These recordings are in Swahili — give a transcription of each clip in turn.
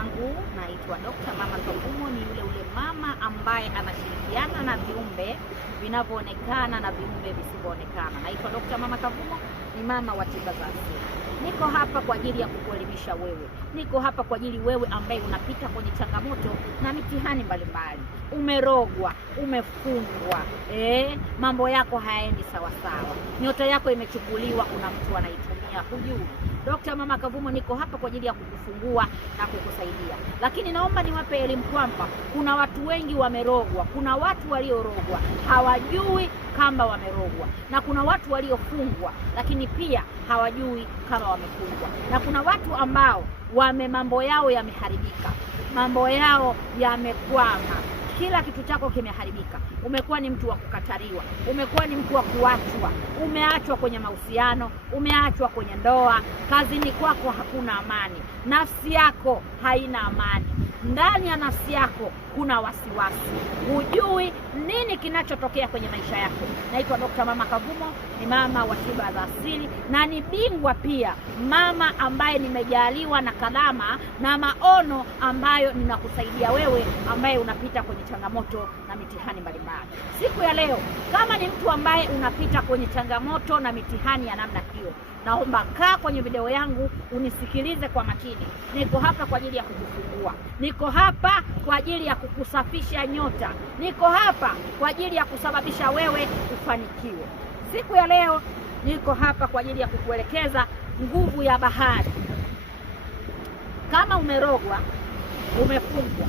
zangu, naitwa Dr. Mama Kavumo. Ni yule mama ambaye anashirikiana na viumbe vinavyoonekana na viumbe visivyoonekana. Naitwa Dr. Mama Kavumo, ni mama wa tiba za asili. Niko hapa kwa ajili ya kukuelimisha wewe. Niko hapa kwa ajili wewe ambaye unapita kwenye changamoto na mitihani mbalimbali. Umerogwa, umefungwa, mambo yako hayaendi sawa sawa. Nyota yako imechukuliwa, kuna mtu anaitumia, hujui. Dr. Mama Kavumo niko hapa kwa ajili ya kukufungua na kukusaidia. Lakini naomba niwape elimu kwamba kuna watu wengi wamerogwa. Kuna watu waliorogwa hawajui kama wamerogwa, na kuna watu waliofungwa lakini pia hawajui kama wamefungwa, na kuna watu ambao mambo yao yameharibika, mambo yao yamekwama. Kila kitu chako kimeharibika. Umekuwa ni mtu wa kukataliwa, umekuwa ni mtu wa kuachwa, umeachwa kwenye mahusiano, umeachwa kwenye ndoa, kazini kwako hakuna amani, nafsi yako haina amani, ndani ya nafsi yako kuna wasiwasi, hujui nini kinachotokea kwenye maisha yako. Naitwa Dr. Mama Kavumo, ni mama wa tiba za asili na ni bingwa pia, mama ambaye nimejaliwa na kalama na maono ambayo ninakusaidia wewe ambaye unapita kwenye changamoto na mitihani mbalimbali. Siku ya leo, kama ni mtu ambaye unapita kwenye changamoto na mitihani ya namna hiyo, naomba kaa kwenye video yangu unisikilize kwa makini. Niko hapa kwa ajili ya kukufungua, niko hapa kwa ajili ya kukusafisha nyota, niko hapa kwa ajili ya kusababisha wewe ufanikiwe. Siku ya leo niko hapa kwa ajili ya kukuelekeza nguvu ya bahari. Kama umerogwa, umefungwa,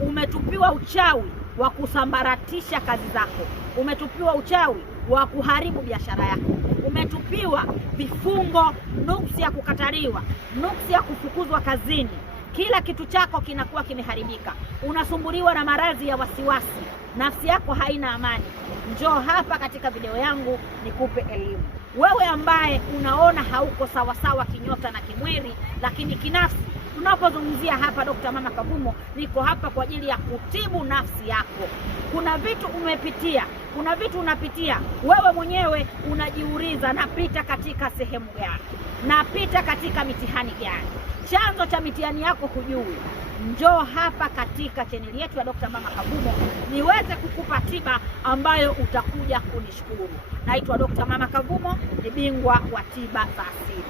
umetupiwa uchawi wa kusambaratisha kazi zako, umetupiwa uchawi wa kuharibu biashara yako, umetupiwa vifungo, nuksi ya kukataliwa, nuksi ya kufukuzwa kazini, kila kitu chako kinakuwa kimeharibika, unasumbuliwa na maradhi ya wasiwasi, nafsi yako haina amani, njoo hapa katika video yangu nikupe elimu. Wewe ambaye unaona hauko sawasawa kinyota na kimwili, lakini kinafsi, tunapozungumzia hapa Dr. Mama Kavumo, niko hapa kwa ajili ya kutibu nafsi yako. Kuna vitu umepitia, kuna vitu unapitia wewe mwenyewe, unajiuliza napita katika sehemu gani, napita katika mitihani gani, chanzo cha mitihani yako hujui. Njoo hapa katika chaneli yetu ya Dr. Mama Kavumo niweze kukupa tiba ambayo utakuja kunishukuru. Naitwa Dr. Mama Kavumo, ni bingwa wa tiba za asili.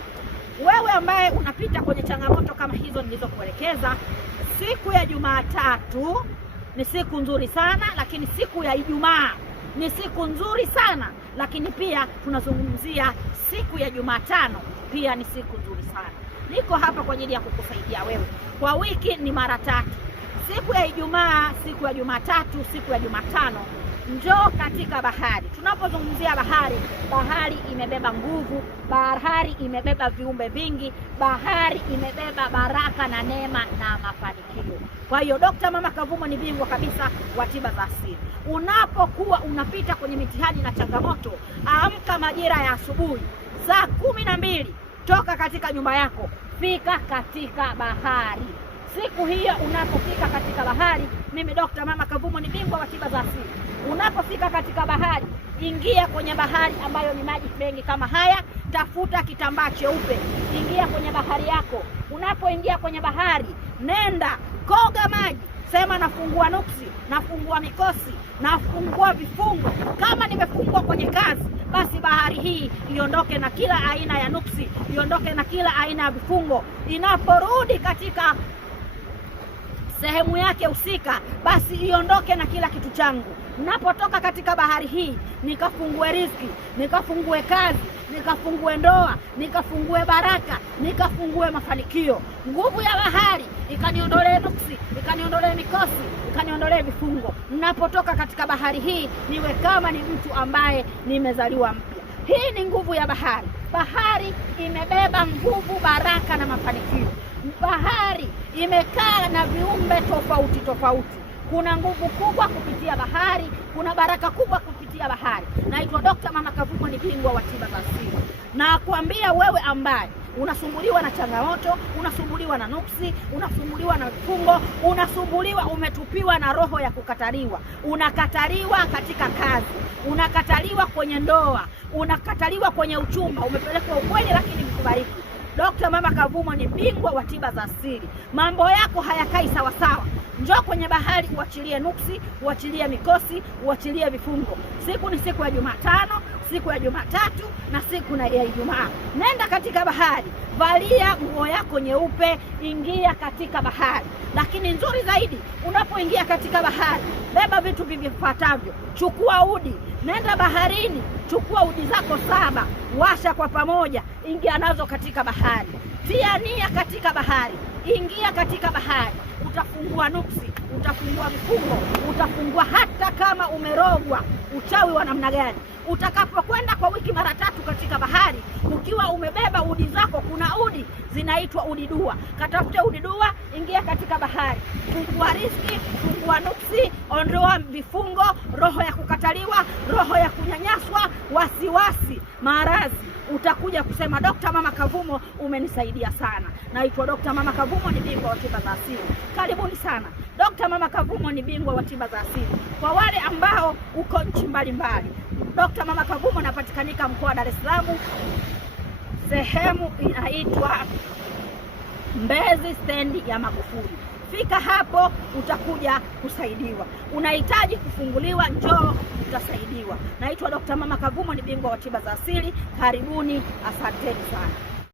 Wewe ambaye unapita kwenye changamoto kama hizo nilizokuelekeza, siku ya Jumatatu ni siku nzuri sana, lakini siku ya Ijumaa ni siku nzuri sana, lakini pia tunazungumzia siku ya Jumatano pia ni siku nzuri sana. Niko hapa kwa ajili ya kukusaidia wewe. Kwa wiki ni mara 3, siku ya Ijumaa, siku ya Jumatatu, siku ya Jumatano. Njoo katika bahari. Tunapozungumzia bahari, bahari imebeba nguvu, bahari imebeba viumbe vingi, bahari imebeba baraka na neema na mafanikio. Kwa hiyo Dr. Mama Kavumo ni bingwa kabisa wa tiba za asili. Unapokuwa unapita kwenye mitihani na changamoto, amka majira ya asubuhi saa 12, toka katika nyumba yako, fika katika bahari. Siku hiyo unapofika katika bahari, mimi Dr. Mama Kavumo ni bingwa wa tiba za asili. Unapofika katika bahari, ingia kwenye bahari ambayo ni maji mengi kama haya, tafuta kitambaa cheupe, ingia kwenye bahari yako. Unapoingia kwenye bahari, nenda koga maji, sema nafungua nuksi, nafungua mikosi, nafungua vifungo. Kama nimefungwa kwenye kazi, basi bahari hii iondoke na kila aina ya nuksi, iondoke na kila aina ya vifungo. Inaporudi katika sehemu yake husika, basi iondoke na kila kitu changu. Napotoka katika bahari hii, nikafungue riziki, nikafungue kazi, nikafungue ndoa, nikafungue baraka, nikafungue mafanikio. Nguvu ya bahari ikaniondolee nuksi, ikaniondolee mikosi, ikaniondolee vifungo. Napotoka katika bahari hii, niwe kama ni mtu ambaye nimezaliwa mpya. Hii ni nguvu ya bahari. Bahari imebeba nguvu, baraka na mafanikio. Bahari imekaa na viumbe tofauti tofauti. Kuna nguvu kubwa kupitia bahari, kuna baraka kubwa kupitia bahari. Naitwa Dr. Mama Kavumo, ni bingwa wa tiba za asili. Na kuambia wewe ambaye unasumbuliwa na changamoto, unasumbuliwa na nuksi, unasumbuliwa na vifungo, unasumbuliwa, umetupiwa na roho ya kukataliwa, unakataliwa katika kazi, unakataliwa kwenye ndoa, unakataliwa kwenye uchumba, umepelekwa ukweli lakini mkubariki. Dr. Mama Kavumo ni bingwa wa tiba za asili. Mambo yako hayakai sawa sawa, njoo kwenye bahari uachilie nuksi, uachilie mikosi, uachilie vifungo. Siku ni siku ya Jumatano, siku ya Jumatatu na siku ya Ijumaa. Nenda katika bahari, valia nguo yako nyeupe, ingia katika bahari. Lakini nzuri zaidi, unapoingia katika bahari, beba vitu vifuatavyo. Chukua udi, nenda baharini, chukua udi zako 7, washa kwa pamoja, ingia nazo katika bahari. Tia nia katika bahari, ingia katika bahari. Utafungua nuksi, utafungua vifungo, utafungua hata kama umerogwa uchawi wa namna gani. Utakapokwenda kwa wiki mara 3 katika bahari, ukiwa umebeba udi zako, kuna udi zinaitwa udi dua. Katafute udi dua, ingia katika bahari, fungua riziki, fungua nuksi, ondoa vifungo, roho ya kukataliwa, roho ya kunyanyaswa, wasiwasi, maradhi. Utakuja kusema Dr. Mama Kavumo umenisaidia sana. Naitwa Dr. Mama Kavumo, ni bingwa wa tiba za asili. Karibuni sana. Dr. Mama Kavumo ni bingwa wa tiba za asili. Kwa wale ambao uko nchi mbalimbali, Dr. Mama Kavumo napatikanika mkoa wa Dar es Salaam, sehemu inaitwa Mbezi stendi ya Magufuli. Fika hapo utakuja kusaidiwa. Unahitaji kufunguliwa, njoo utasaidiwa. Naitwa Dr. Mama Kavumo, ni bingwa wa tiba za asili. Karibuni, asanteni sana.